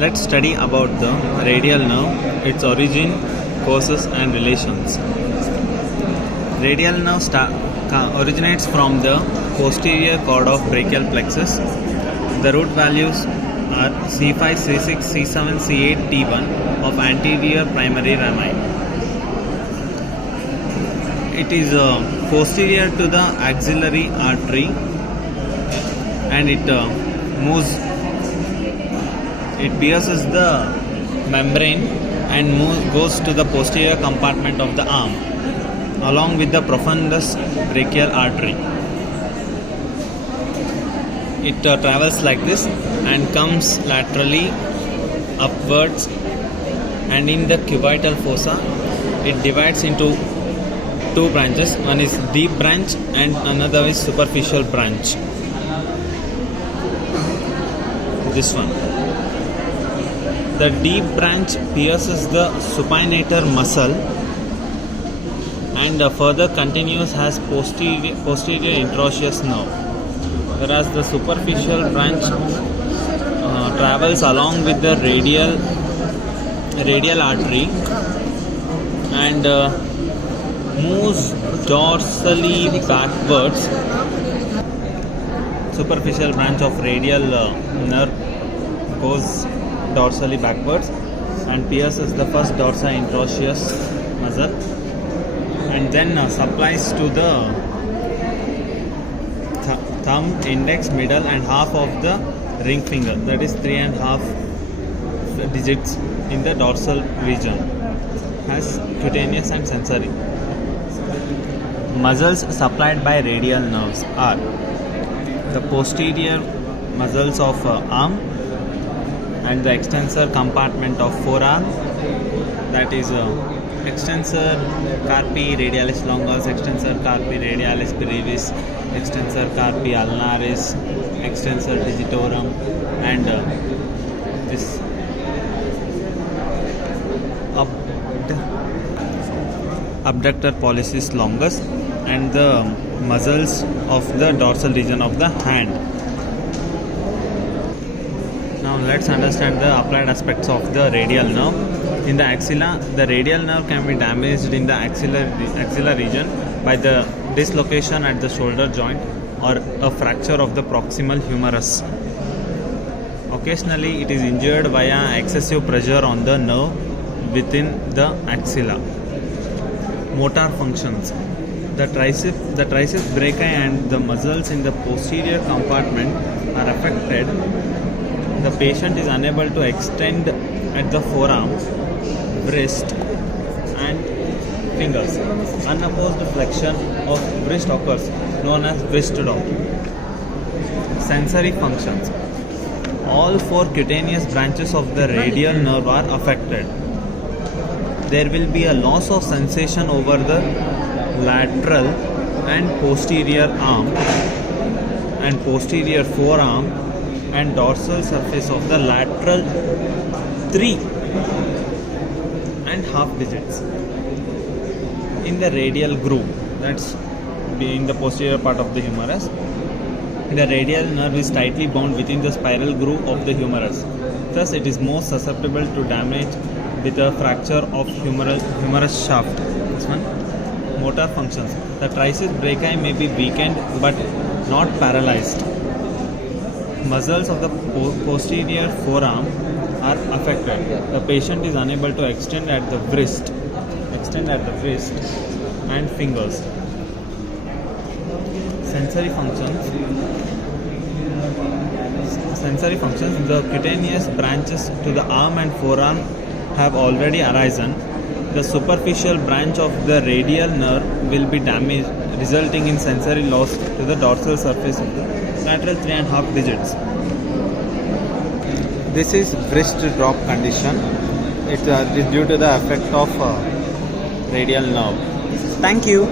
Let's study about the radial nerve, its origin, causes and relations. Radial nerve originates from the posterior cord of brachial plexus. The root values are C5, C6, C7, C8, T1 of anterior primary rami. It is posterior to the axillary artery and it pierces the membrane and goes to the posterior compartment of the arm along with the profundus brachial artery. It travels like this and comes laterally upwards, and in the cubital fossa it divides into two branches. One is deep branch and another is superficial branch. This one. The deep branch pierces the supinator muscle and further continues as posterior interosseous nerve, whereas the superficial branch travels along with the radial artery and moves dorsally backwards. Superficial branch of radial nerve goes dorsally backwards and pierces the first dorsi interosseous muscle and then supplies to the thumb, index, middle and half of the ring finger, that is 3.5 digits in the dorsal region, as cutaneous and sensory. Muscles supplied by radial nerves are the posterior muscles of arm and the extensor compartment of forearm, that is extensor carpi radialis longus, extensor carpi radialis brevis, extensor carpi ulnaris, extensor digitorum, and this abductor pollicis longus, and the muscles of the dorsal region of the hand. Now let's understand the applied aspects of the radial nerve. In the axilla, the radial nerve can be damaged in the axilla region by the dislocation at the shoulder joint or a fracture of the proximal humerus. Occasionally it is injured via excessive pressure on the nerve within the axilla. Motor functions. The triceps brachii and the muscles in the posterior compartment are affected. The patient is unable to extend at the forearm, wrist and fingers. Unopposed flexion of wrist occurs, known as wrist dog. Sensory functions. All four cutaneous branches of the radial nerve are affected. There will be a loss of sensation over the lateral and posterior arm and posterior forearm and dorsal surface of the lateral 3.5 digits. In the radial groove, that's being the posterior part of the humerus, the radial nerve is tightly bound within the spiral groove of the humerus. Thus, it is most susceptible to damage with a fracture of humerus shaft. This one. Motor functions. The triceps brachii may be weakened but not paralyzed. Muscles of the posterior forearm are affected. The patient is unable to extend at the wrist and fingers. Sensory functions. The cutaneous branches to the arm and forearm have already arisen. The superficial branch of the radial nerve will be damaged, resulting in sensory loss to the dorsal surface of the lateral 3.5 digits. This is wrist drop condition. It is due to the effect of radial nerve. Thank you.